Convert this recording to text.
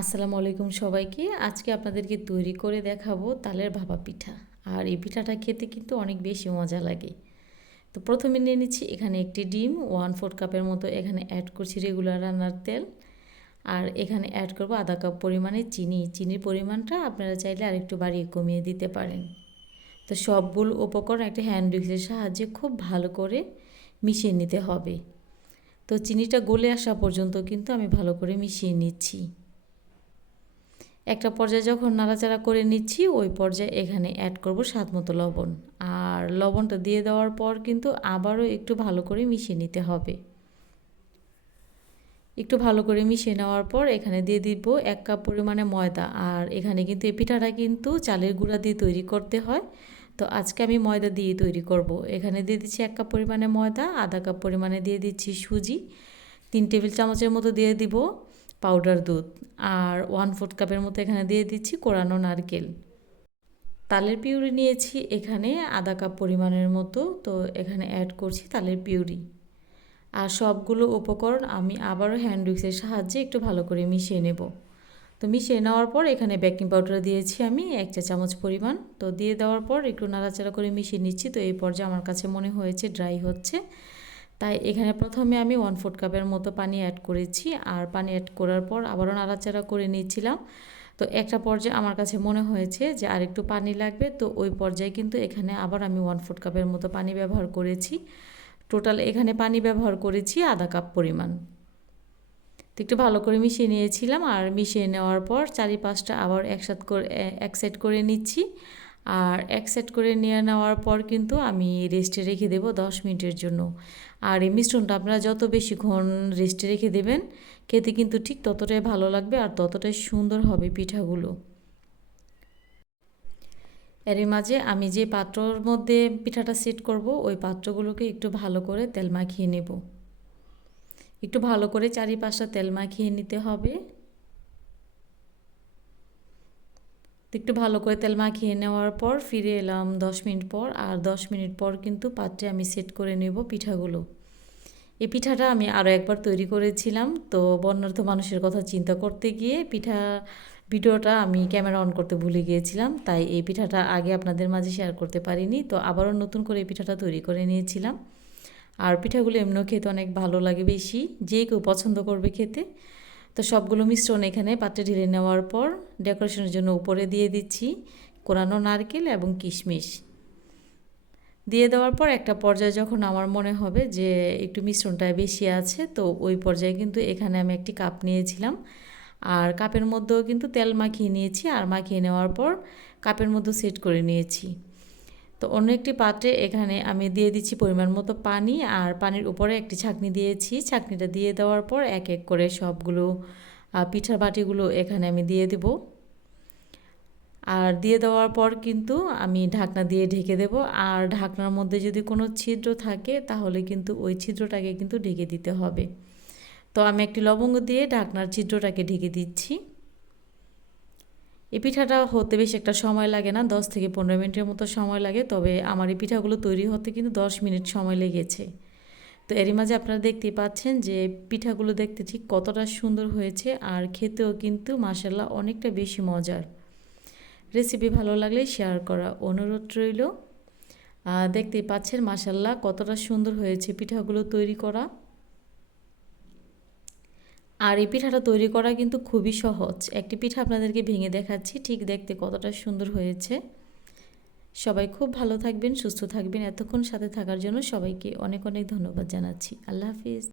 আসসালামু আলাইকুম সবাইকে। আজকে আপনাদেরকে তৈরি করে দেখাবো তালের ভাপা পিঠা। আর এই পিঠাটা খেতে কিন্তু অনেক বেশি মজা লাগে। তো প্রথমে নিয়ে নিচ্ছি এখানে একটি ডিম ওয়ান ফোর কাপের মতো এখানে অ্যাড করছি রেগুলার রান্নার তেল। আর এখানে অ্যাড করব আধা কাপ পরিমাণে চিনি। চিনির পরিমাণটা আপনারা চাইলে আরেকটু বাড়িয়ে কমিয়ে দিতে পারেন। তো সবগুলো উপকরণ একটা হ্যান্ড উইক্সের সাহায্যে খুব ভালো করে মিশিয়ে নিতে হবে। তো চিনিটা গলে আসা পর্যন্ত কিন্তু আমি ভালো করে মিশিয়ে নিচ্ছি। একটা পর্যায়ে যখন নাড়াচাড়া করে নিচ্ছি, ওই পর্যায়ে এখানে অ্যাড করব স্বাদ মতো লবণ। আর লবণটা দিয়ে দেওয়ার পর কিন্তু আবারও একটু ভালো করে মিশিয়ে নিতে হবে। একটু ভালো করে মিশিয়ে নেওয়ার পর এখানে দিয়ে দিব এক কাপ পরিমাণে ময়দা। আর এখানে কিন্তু এই পিঠাটা কিন্তু চালের গুঁড়া দিয়ে তৈরি করতে হয়। তো আজকে আমি ময়দা দিয়ে তৈরি করব। এখানে দিয়ে দিচ্ছি এক কাপ পরিমাণে ময়দা, আধা কাপ পরিমাণে দিয়ে দিচ্ছি সুজি। তিন টেবিল চামচের মতো দিয়ে দিব। পাউডার দুধ আর ওয়ান ফোর্থ কাপের মতো এখানে দিয়ে দিচ্ছি কোরানো নারকেল। তালের পিউরি নিয়েছি এখানে আধা কাপ পরিমাণের মতো, তো এখানে অ্যাড করছি তালের পিউরি। আর সবগুলো উপকরণ আমি আবারও হ্যান্ড উইক্সের সাহায্যে একটু ভালো করে মিশিয়ে নেব। তো মিশিয়ে নেওয়ার পর এখানে বেকিং পাউডার দিয়েছি আমি এক চা চামচ পরিমাণ। তো দিয়ে দেওয়ার পর একটু নাড়াচাড়া করে মিশিয়ে নিচ্ছি, তো এই পর্যায়ে আমার কাছে মনে হয়েছে ড্রাই হচ্ছে। তাই এখানে প্রথমে আমি ওয়ান ফোর্থ কাপের মতো পানি অ্যাড করেছি আর পানি অ্যাড করার পর আবারও নাড়াচাড়া করে নিয়েছিলাম তো একটা পর্যায়ে আমার কাছে মনে হয়েছে যে আরেকটু পানি লাগবে, তো ওই পর্যায়ে কিন্তু এখানে আবার আমি ওয়ান ফোর্থ কাপের মতো পানি ব্যবহার করেছি। টোটাল এখানে পানি ব্যবহার করেছি আধা কাপ পরিমাণ। তো একটু ভালো করে মিশিয়ে নিয়েছিলাম আর মিশিয়ে নেওয়ার পর চারি পাঁচটা আবার একসাথ করে, এক সেট করে নিচ্ছি। আর এক সেট করে নিয়ে নেওয়ার পর কিন্তু আমি রেস্টে রেখে দেবো দশ মিনিটের জন্য। আর এই মিশ্রণটা আপনারা যত বেশিক্ষণ রেস্টে রেখে দেবেন, খেতে কিন্তু ঠিক ততটাই ভালো লাগবে আর ততটাই সুন্দর হবে পিঠাগুলো। এর মাঝে আমি যে পাত্রর মধ্যে পিঠাটা সেট করব, ওই পাত্রগুলোকে একটু ভালো করে তেল মাখিয়ে নেব। একটু ভালো করে চারিপাশটা তেল মাখিয়ে নিতে হবে। একটু ভালো করে তেল মাখিয়ে নেওয়ার পর ফিরে এলাম দশ মিনিট পর। আর দশ মিনিট পর কিন্তু পাত্রে আমি সেট করে নেব পিঠাগুলো। এই পিঠাটা আমি আরও একবার তৈরি করেছিলাম। তো বন্যার্থ মানুষের কথা চিন্তা করতে গিয়ে পিঠা ভিডিওটা আমি ক্যামেরা অন করতে ভুলে গিয়েছিলাম। তাই এই পিঠাটা আগে আপনাদের মাঝে শেয়ার করতে পারিনি। তো আবারও নতুন করে এই পিঠাটা তৈরি করে নিয়েছিলাম। আর পিঠাগুলো এমনিও খেতে অনেক ভালো লাগে বেশি। যে কেউ পছন্দ করবে খেতে। তো সবগুলো মিশ্রণ এখানে পাত্রে ঢেলে নেওয়ার পর ডেকোরেশনের জন্য উপরে দিয়ে দিচ্ছি কোরানো নারকেল এবং কিশমিশ। দিয়ে দেওয়ার পর একটা পর্যায়ে যখন আমার মনে হবে যে একটু মিশ্রণটা বেশি আছে, তো ওই পর্যায়ে কিন্তু এখানে আমি একটি কাপ নিয়েছিলাম। আর কাপের মধ্যেও কিন্তু তেল মাখিয়ে নিয়েছি, আর মাখিয়ে নেওয়ার পর কাপের মধ্যে সেট করে নিয়েছি। তো অন্য একটি পাত্রে এখানে আমি দিয়ে দিচ্ছি পরিমাণ মতো পানি আর পানির উপরে একটি ছাকনি দিয়েছি। ছাকনিটা দিয়ে দেওয়ার পর এক এক করে সবগুলো পিঠার বাটিগুলো এখানে আমি দিয়ে দেব। আর দিয়ে দেওয়ার পর কিন্তু আমি ঢাকনা দিয়ে ঢেকে দেব। আর ঢাকনার মধ্যে যদি কোনো ছিদ্র থাকে তাহলে কিন্তু ওই ছিদ্রটাকে কিন্তু ঢেকে দিতে হবে। তো আমি একটি লবঙ্গ দিয়ে ঢাকনার ছিদ্রটাকে ঢেকে দিচ্ছি। এই পিঠাটা হতে বেশি একটা সময় লাগে না, দশ থেকে পনেরো মিনিটের মতো সময় লাগে। তবে আমার এই পিঠাগুলো তৈরি হতে কিন্তু দশ মিনিট সময় লেগেছে। তো এরই মাঝে আপনারা দেখতেই পাচ্ছেন যে পিঠাগুলো দেখতে ঠিক কতটা সুন্দর হয়েছে আর খেতেও কিন্তু মাসাল্লাহ অনেকটা বেশি মজার। রেসিপি ভালো লাগলে শেয়ার করা অনুরোধ রইল। দেখতেই পাচ্ছেন মাসাল্লাহ কতটা সুন্দর হয়েছে পিঠাগুলো তৈরি করা। আর এই পিঠাটা তৈরি করা কিন্তু খুবই সহজ। একটি পিঠা আপনাদেরকে ভেঙে দেখাচ্ছি, ঠিক দেখতে কতটা সুন্দর হয়েছে। সবাই খুব ভালো থাকবেন, সুস্থ থাকবেন। এতক্ষণ সাথে থাকার জন্য সবাইকে অনেক অনেক ধন্যবাদ জানাচ্ছি। আল্লাহ হাফিজ।